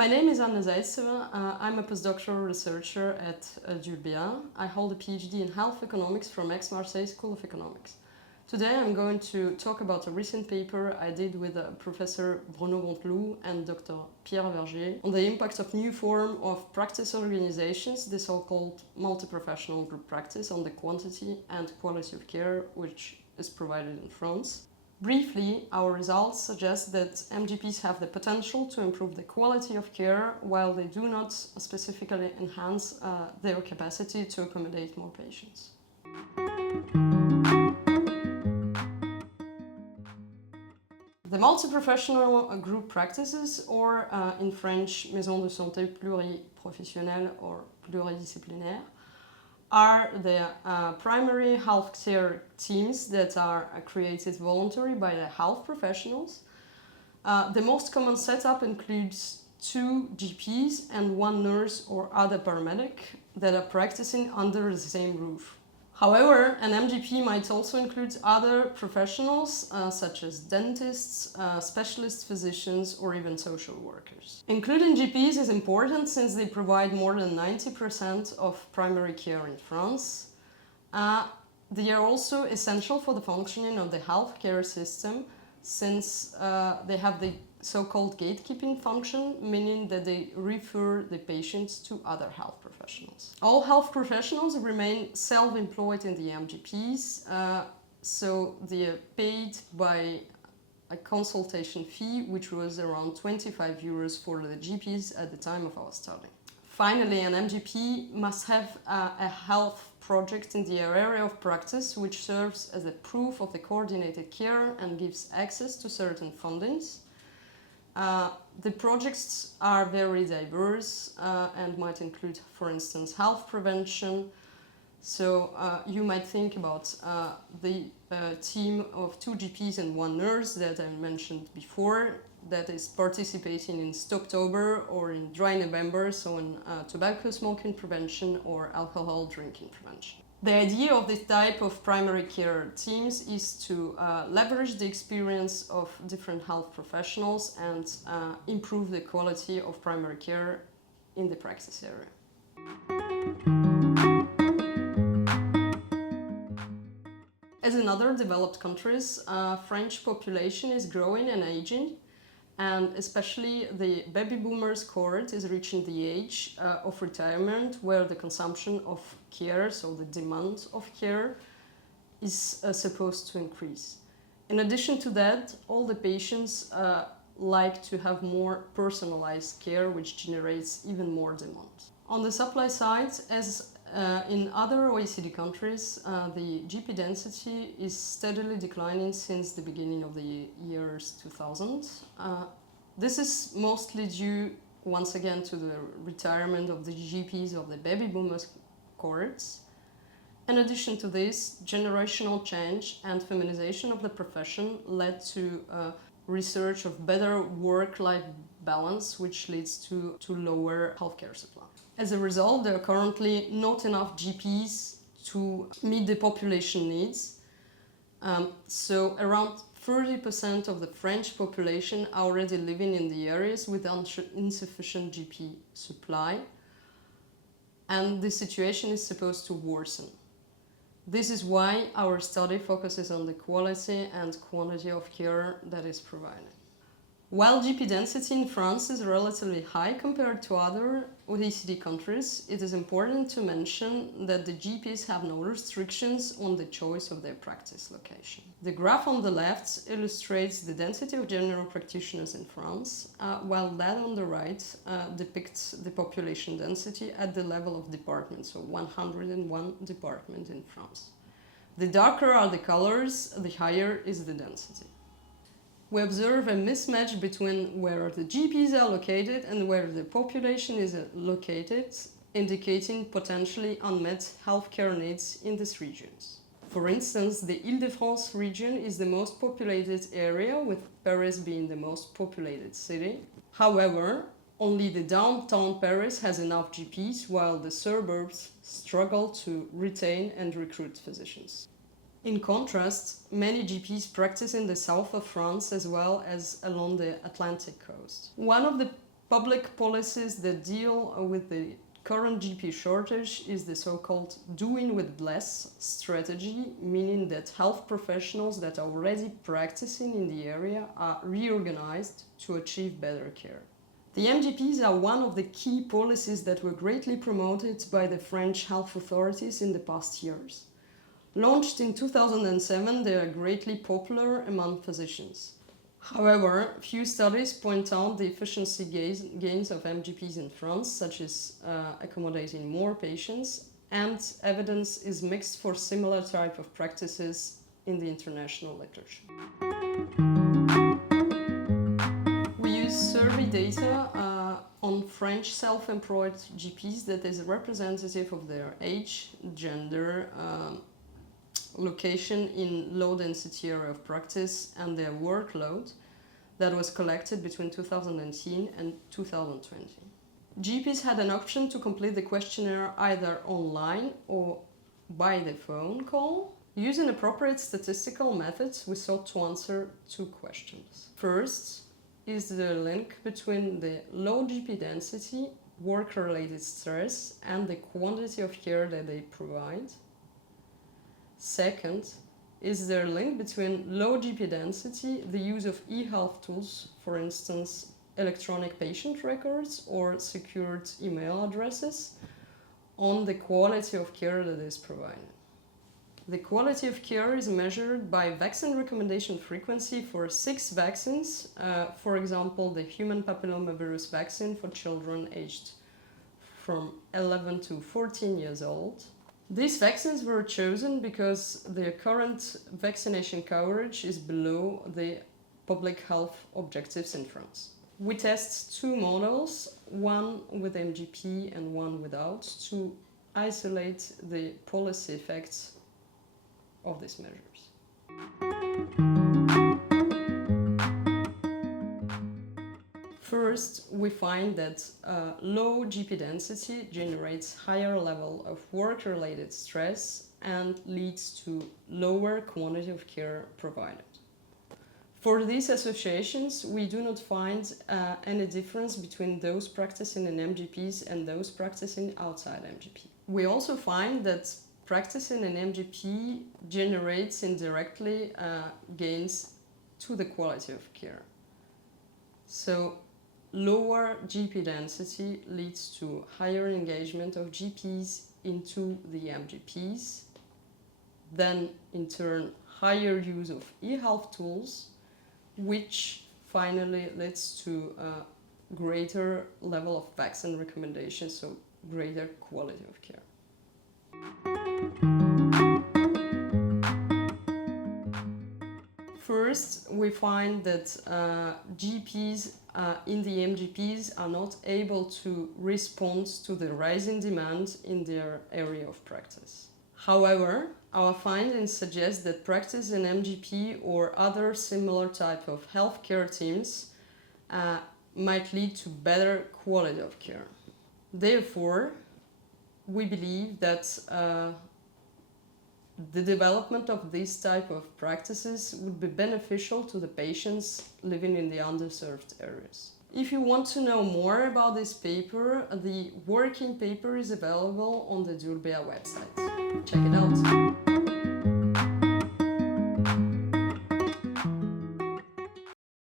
My name is Anne Zaitseva. I'm a postdoctoral researcher at Dulbea. I hold a PhD in health economics from Aix-Marseille School of Economics. Today I'm going to talk about a recent paper I did with Professor Bruno Bonteloup and Dr. Pierre Verger on the impact of new form of practice organizations, the so-called multi-professional group practice, on the quantity and quality of care which is provided in France. Briefly, our results suggest that MGPs have the potential to improve the quality of care while they do not specifically enhance their capacity to accommodate more patients. The multi-professional group practices, or in French, maisons de santé pluriprofessionnelles or pluridisciplinaires, are the primary healthcare teams that are created voluntarily by the health professionals. The most common setup includes 2 GPs and 1 nurse or other paramedic that are practicing under the same roof. However, an MGP might also include other professionals such as dentists, specialist physicians, or even social workers. Including GPs is important since they provide more than 90% of primary care in France. They are also essential for the functioning of the healthcare system since they have the so-called gatekeeping function, meaning that they refer the patients to other health professionals. All health professionals remain self-employed in the MGPs, so they are paid by a consultation fee, which was around 25 euros for the GPs at the time of our study. Finally, an MGP must have a health project in the area of practice which serves as a proof of the coordinated care and gives access to certain fundings. The projects are very diverse and might include, for instance, health prevention. So you might think about the team of 2 GPs and 1 nurse that I mentioned before that is participating in Stoptober or in Dry November, so in tobacco smoking prevention or alcohol drinking prevention. The idea of this type of primary care teams is to leverage the experience of different health professionals and improve the quality of primary care in the practice area. As in other developed countries, French population is growing and aging, and especially the baby boomers cohort is reaching the age of retirement where the consumption of care, so the demand of care, is supposed to increase. In addition to that, all the patients like to have more personalized care, which generates even more demand. On the supply side, as in other OECD countries, the GP density is steadily declining since the beginning of the years 2000. This is mostly due, once again, to the retirement of the GPs of the baby boomers cohorts. In addition to this, generational change and feminization of the profession led to research of better work-life balance, which leads to lower healthcare supply. As a result, there are currently not enough GPs to meet the population needs. So around 30% of the French population are already living in the areas with insufficient GP supply, and the situation is supposed to worsen. This is why our study focuses on the quality and quantity of care that is provided. While GP density in France is relatively high compared to other OECD countries, it is important to mention that the GPs have no restrictions on the choice of their practice location. The graph on the left illustrates the density of general practitioners in France, while that on the right depicts the population density at the level of departments, so 101 departments in France. The darker are the colors, the higher is the density. We observe a mismatch between where the GPs are located and where the population is located, indicating potentially unmet healthcare needs in these regions. For instance, the Île-de-France region is the most populated area, with Paris being the most populated city. However, only the downtown Paris has enough GPs, while the suburbs struggle to retain and recruit physicians. In contrast, many GPs practice in the south of France as well as along the Atlantic coast. One of the Public policies that deal with the current GP shortage is the so-called doing with less strategy, meaning that health professionals that are already practicing in the area are reorganized to achieve better care. The MGPs are one of the key policies that were greatly promoted by the French health authorities in the past years. Launched in 2007, they are greatly popular among physicians. However, few studies point out the efficiency gains of MGPs in France, such as accommodating more patients, and evidence is mixed for similar type of practices in the international literature. We use survey data on French self-employed GPs that is representative of their age, gender, location in low-density area of practice, and their workload that was collected between 2019 and 2020. GPs had an option to complete the questionnaire either online or by the phone call. Using appropriate statistical methods, we sought to answer two questions. First, is the link between the low GP density, work-related stress, and the quantity of care that they provide? Second, is there a link between low GP density, the use of e-health tools, for instance, electronic patient records or secured email addresses, on the quality of care that is provided? The quality of care is measured by vaccine recommendation frequency for 6 vaccines, for example, the human papillomavirus vaccine for children aged from 11 to 14 years old. These vaccines were chosen because their current vaccination coverage is below the public health objectives in France. We test 2 models, one with MGP and one without, to isolate the policy effects of these measures. First, we find that low GP density generates higher level of work-related stress and leads to lower quantity of care provided. For these associations, we do not find any difference between those practicing in MGPs and those practicing outside MGP. We also find that practicing in MGP generates indirectly gains to the quality of care. So, lower GP density leads to higher engagement of GPs into the MGPs, then in turn higher use of e-health tools, which finally leads to a greater level of vaccine recommendations, so greater quality of care. First, we find that GPs in the MGPs are not able to respond to the rising demand in their area of practice. However, our findings suggest that practice in MGP or other similar type of healthcare teams might lead to better quality of care. Therefore, we believe that the development of these type of practices would be beneficial to the patients living in the underserved areas. If you want to know more about this paper, the working paper is available on the Dulbea website. Check it out.